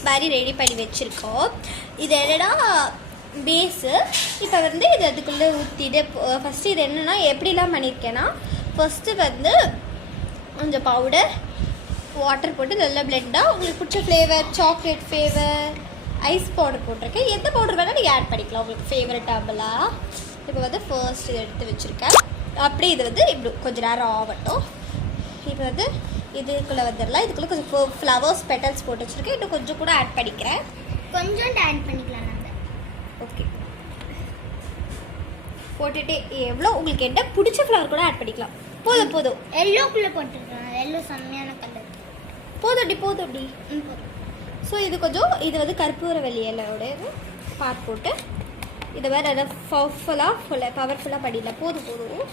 Base மாதிரி ready பண்ணி வச்சுருக்கோம். இது என்னன்னா பேஸு. இப்போ வந்து இது அதுக்குள்ளே ஊற்றிட்டு ஃபஸ்ட்டு இது என்னென்னா எப்படிலாம் பண்ணியிருக்கேன்னா, ஃபஸ்ட்டு வந்து கொஞ்சம் பவுடர் வாட்டர் போட்டு நல்லா பிளெண்டாக உங்களுக்கு பிடிச்ச flavour, chocolate flavour, ice powder போட்டிருக்கேன். எந்த பவுடர் வேணால் நீங்கள் ஆட் பண்ணிக்கலாம் உங்களுக்கு ஃபேவரட்டாகலாம். இப்போ வந்து ஃபர்ஸ்ட் இதை எடுத்து வச்சுருக்கேன். அப்படியே இது வந்து இப்படி கொஞ்சம் நேரம் ஆகட்டும். இப்போ வந்து இதுக்குள்ளே வந்துடலாம். இதுக்குள்ளே கொஞ்சம் ஃப்ளவர்ஸ் பெட்டல்ஸ் போட்டு வச்சுருக்கேன். இன்னும் கொஞ்சம் கூட ஆட் பண்ணிக்கிறேன். கொஞ்சம் ஆட் பண்ணிக்கலாம் நாங்கள். ஓகே, போட்டுட்டு எவ்வளோ உங்களுக்கு என்ன பிடிச்ச ஃப்ளவர் கூட ஆட் பண்ணிக்கலாம். போதும் போதும். எல்லோக்குள்ளே போட்டுருக்கேன். எல்லோ செம்மையான கலர். போதும்டி போதும்டி. ஸோ இது கொஞ்சம் இது வந்து கற்பூரவள்ளி இலையோட பார்ட் போட்டு இது மாதிரி அதை பவர்ஃபுல்லாக பண்ணிடலாம். போதும் போதும்.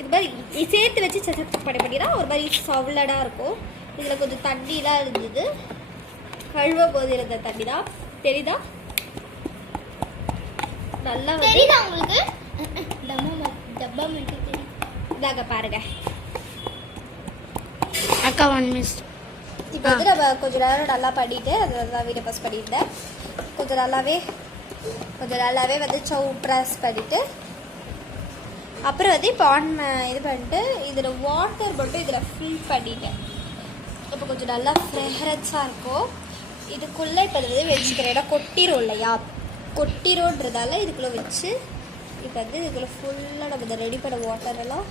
இது மாதிரி சேர்த்து வச்சு சசக் பண்ணினா ஒரு மாதிரி சவுலடாக இருக்கும். இதில் கொஞ்சம் தண்ணிலாம் இருந்தது, கழுவ போது இருந்த தண்ணி தான். தெரியுதா? நல்லா தெரியுதா உங்களுக்கு? டப்பா மட்டும் தெரியும். இதாங்க பாருங்க அக்கா 1 மினிட். இப்போ வந்து நம்ம கொஞ்சம் நேரம் நல்லா பண்ணிவிட்டு அது நல்லா வீடியோ பாஸ் பண்ணியிருந்தேன். கொஞ்சம் நல்லாவே வந்து ஸ்டவ் ப்ரெஸ் பண்ணிவிட்டு அப்புறம் வந்து இப்போ இது பண்ணிட்டு இதில் வாட்டர் மட்டும் இதில் ஃபில் பண்ணிட்டேன். இப்போ கொஞ்சம் நல்லா ஃப்ரெக்ரன்ஸாக இருக்கும். இதுக்குள்ளே இப்போ வந்து வச்சுக்கிறேன். ஏன்னா கொட்டிரும் இல்லையா, கொட்டிரோன்றதால இதுக்குள்ளே வச்சு இப்போ வந்து இதுக்குள்ளே ஃபுல்லாக நம்ம இதை ரெடி பண்ண வாட்டரெல்லாம்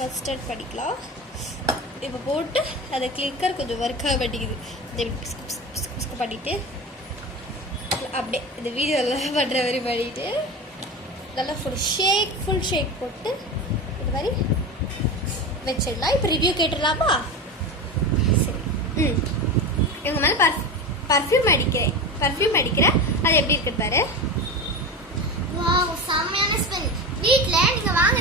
கஸ்டர்ட் பண்ணிக்கலாம். இப்போ போட்டு அதை கிளிக்கர் கொஞ்சம் ஒர்க் ஆக மாட்டேங்குது. இதை பண்ணிவிட்டு அப்படியே இந்த வீடியோலாம் பண்ணுற மாதிரி பண்ணிவிட்டு நல்லா ஃபுல் ஷேக் போட்டு இது மாதிரி வச்சிடலாம். இப்போ ரிவ்யூ கேட்டுடலாமா? சரி. இவங்க மேலே பர்ஃப்யூம் அடிக்கிறேன். அது எப்படி இருக்குது பாரு. வாவ், செம்மையான ஸ்மெல். வீட்டில் நீங்கள் வாங்க